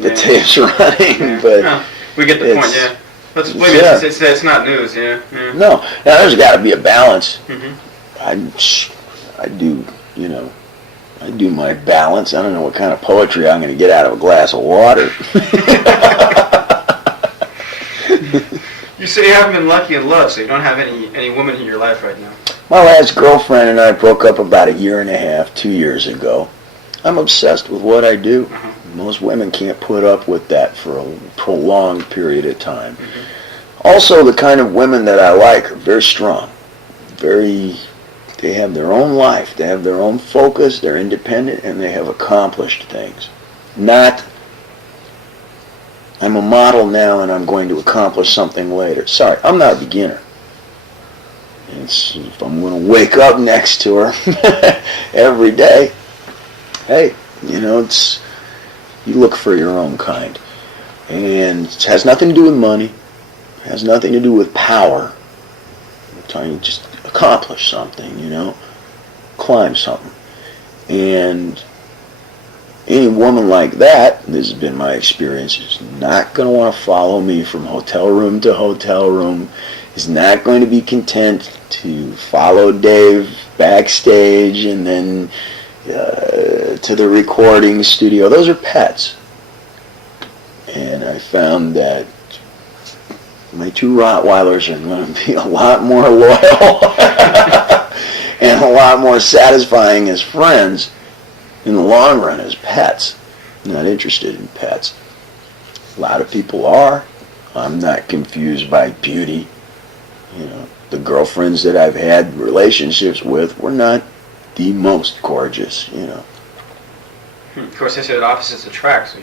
the tapes running, but no, we get the point. Yeah, it's not news. Yeah. No, now there's got to be a balance. Mm-hmm. I do, I do my balance. I don't know what kind of poetry I'm going to get out of a glass of water. You say you haven't been lucky in love, so you don't have any woman in your life right now. My last girlfriend and I broke up about 1.5 years, 2 years ago. I'm obsessed with what I do. Uh-huh. Most women can't put up with that for a prolonged period of time. Mm-hmm. Also, the kind of women that I like are very strong. They have their own life. They have their own focus. They're independent, and they have accomplished things. Not, I'm a model now and I'm going to accomplish something later. Sorry, I'm not a beginner. If I'm going to wake up next to her every day, hey, you look for your own kind. And it has nothing to do with money. It has nothing to do with power. I'm trying to just accomplish something, climb something. And any woman like that, this has been my experience, is not going to want to follow me from hotel room to hotel room, is not going to be content to follow Dave backstage and then to the recording studio. Those are pets. And I found that my 2 Rottweilers are going to be a lot more loyal and a lot more satisfying as friends in the long run as pets. I'm not interested in pets. A lot of people are. I'm not confused by beauty. The girlfriends that I've had relationships with were not the most gorgeous, Of course, they say that opposites attract, so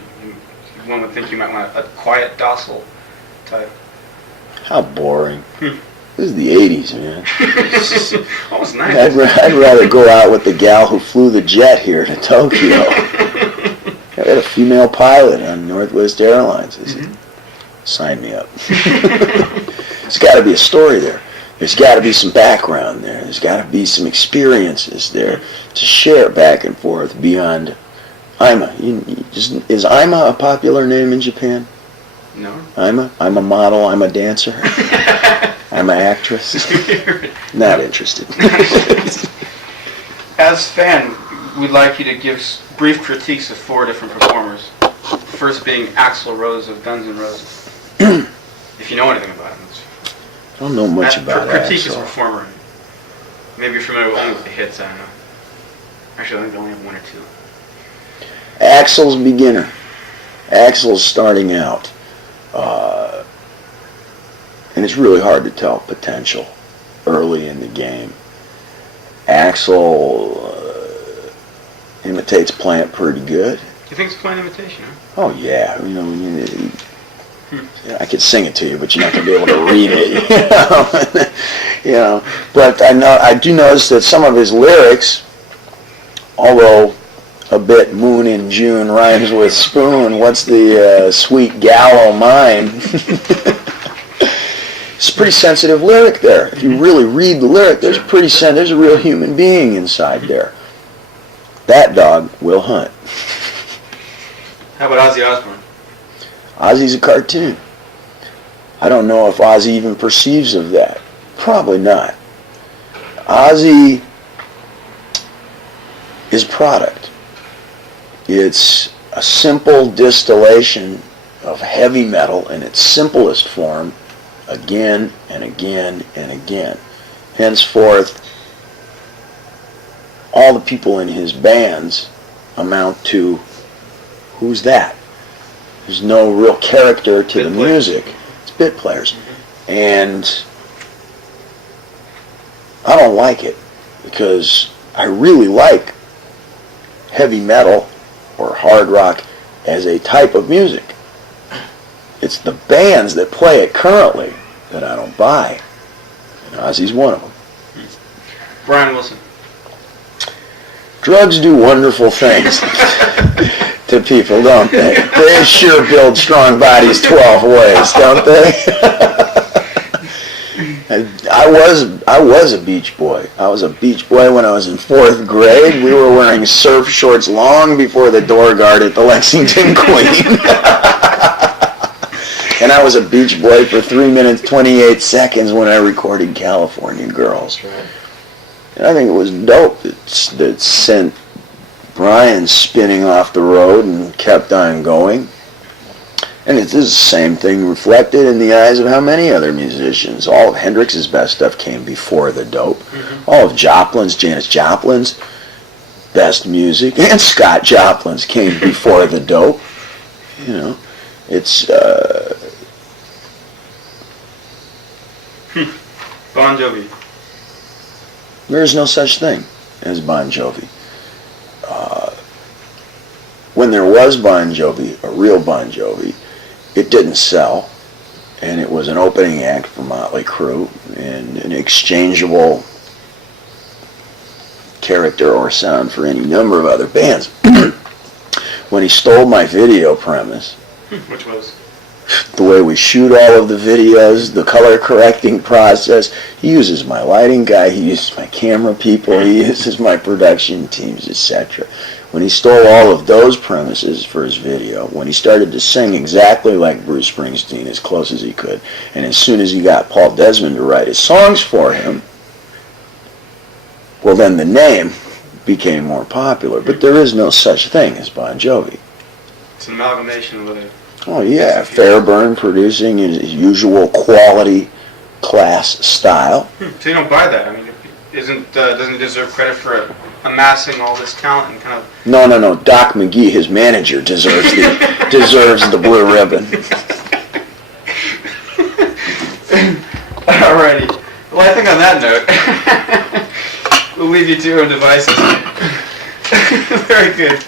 one would think you might want a quiet, docile type. How boring. This is the 80s, man. Almost 90s. I'd rather go out with the gal who flew the jet here to Tokyo. I had a female pilot on Northwest Airlines. I said, sign me up. There's got to be a story there. There's got to be some background there. There's got to be some experiences there to share back and forth beyond Ima. Is Ima a popular name in Japan? No. I'm a model. I'm a dancer. I'm an actress. Not interested. As fan, we'd like you to give brief critiques of 4 different performers. First being Axl Rose of Guns N' Roses. If you know anything about him. I don't know much about critique Axl. as a performer. Maybe you're familiar only with the hits, I don't know. Actually, I think they only have 1 or 2. Axl's beginner. Axl's starting out. And it's really hard to tell potential early in the game. Axl imitates Plant pretty good. You think it's Plant imitation, huh? Oh, yeah. I could sing it to you, but you're not going to be able to read it. But I do notice that some of his lyrics, although a bit Moon in June rhymes with spoon, what's the sweet gal o' mine? It's a pretty sensitive lyric there. If you really read the lyric, there's a real human being inside there. That dog will hunt. How about Ozzy Osbourne? Ozzy's a cartoon. I don't know if Ozzy even perceives of that. Probably not. Ozzy is product. It's a simple distillation of heavy metal in its simplest form again and again and again. Henceforth, all the people in his bands amount to, who's that? There's no real character to the music. It's bit players. And I don't like it because I really like heavy metal or hard rock as a type of music. It's the bands that play it currently that I don't buy. And Ozzy's one of them. Brian Wilson. Drugs do wonderful things to people, don't they? They sure build strong bodies 12 ways, don't they? I was a beach boy. I was a beach boy when I was in 4th grade. We were wearing surf shorts long before the door guard at the Lexington Queen. And I was a beach boy for 3 minutes 28 seconds when I recorded California Girls. That's right. And I think it was dope that sent Brian spinning off the road and kept on going. And it's the same thing reflected in the eyes of how many other musicians. All of Hendrix's best stuff came before the dope. Mm-hmm. All of Janis Joplin's best music, and Scott Joplin's came before the dope. You know, it's... Bon Jovi. There is no such thing as Bon Jovi. When there was Bon Jovi, a real Bon Jovi, it didn't sell, and it was an opening act for Motley Crue, and an exchangeable character or sound for any number of other bands. When he stole my video premise, which was? The way we shoot all of the videos, the color correcting process. He uses my lighting guy, he uses my camera people, he uses my production teams, etc. When he stole all of those premises for his video, when he started to sing exactly like Bruce Springsteen, as close as he could, and as soon as he got Paul Desmond to write his songs for him, well then the name became more popular. But there is no such thing as Bon Jovi. It's an amalgamation with it. Oh yeah, Fairburn producing his usual quality, class style. So you don't buy that? I mean, doesn't he deserve credit for amassing all this talent and kind of? No. Doc McGee, his manager, deserves the blue ribbon. Alrighty. Well, I think on that note, we'll leave you to your own devices. Very good.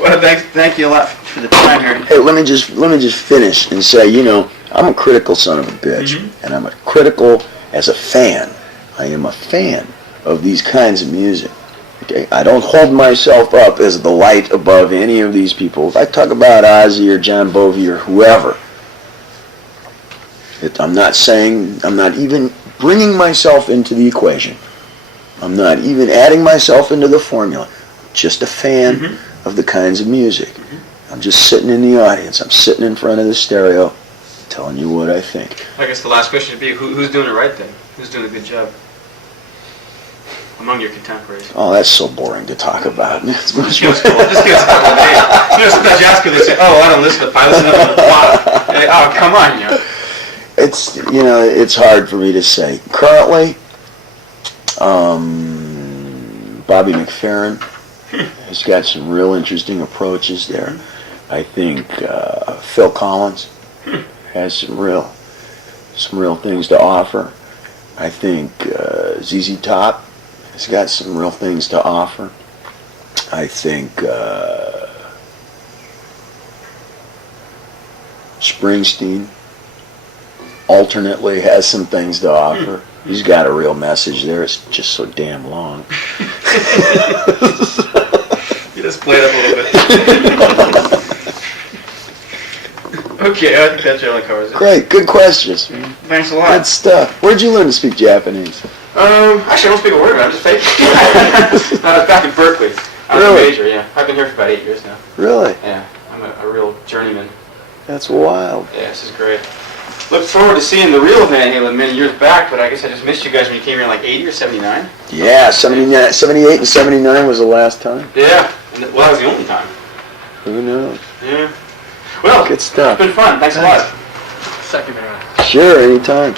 Well, thank you a lot for the time here. Hey, let me just finish and say, you know, I'm a critical son of a bitch, and I'm a critical as a fan. I am a fan of these kinds of music. Okay, I don't hold myself up as the light above any of these people. If I talk about Ozzy or John Bovey or whoever, I'm not even bringing myself into the equation. I'm not even adding myself into the formula. I'm just a fan of the kinds of music. I'm just sitting in the audience. I'm sitting in front of the stereo telling you what I think. I guess the last question would be, who's doing it right then? Who's doing a good job among your contemporaries? Oh, that's so boring to talk about. Just give us a couple of names. You know, sometimes you ask people, they say, oh, I don't listen to pilots, and the plot. Oh, come on, you know. It's hard for me to say. Currently, Bobby McFerrin has got some real interesting approaches there. I think Phil Collins has some real things to offer. I think ZZ Top has got some real things to offer. I think Springsteen alternately has some things to offer. He's got a real message there. It's just so damn long. You just played up a little bit. Okay, I think that generally covers it. Great, good questions. Thanks a lot. Good stuff. Where'd you learn to speak Japanese? Actually, I don't speak a word of it. I'm just fake. No, I was back in Berkeley. I was a major, yeah. I've been here for about 8 years now. Really? Yeah, I'm a real journeyman. That's wild. Yeah, this is great. Look forward to seeing the real Van Halen many years back, but I guess I just missed you guys when you came here in like 80 or 79. Yeah, 79, 78 and 79 was the last time. Yeah, and that was the only time. Who knows? Yeah. Well, good stuff. It's been fun. Thanks a lot. Second round. Sure, anytime.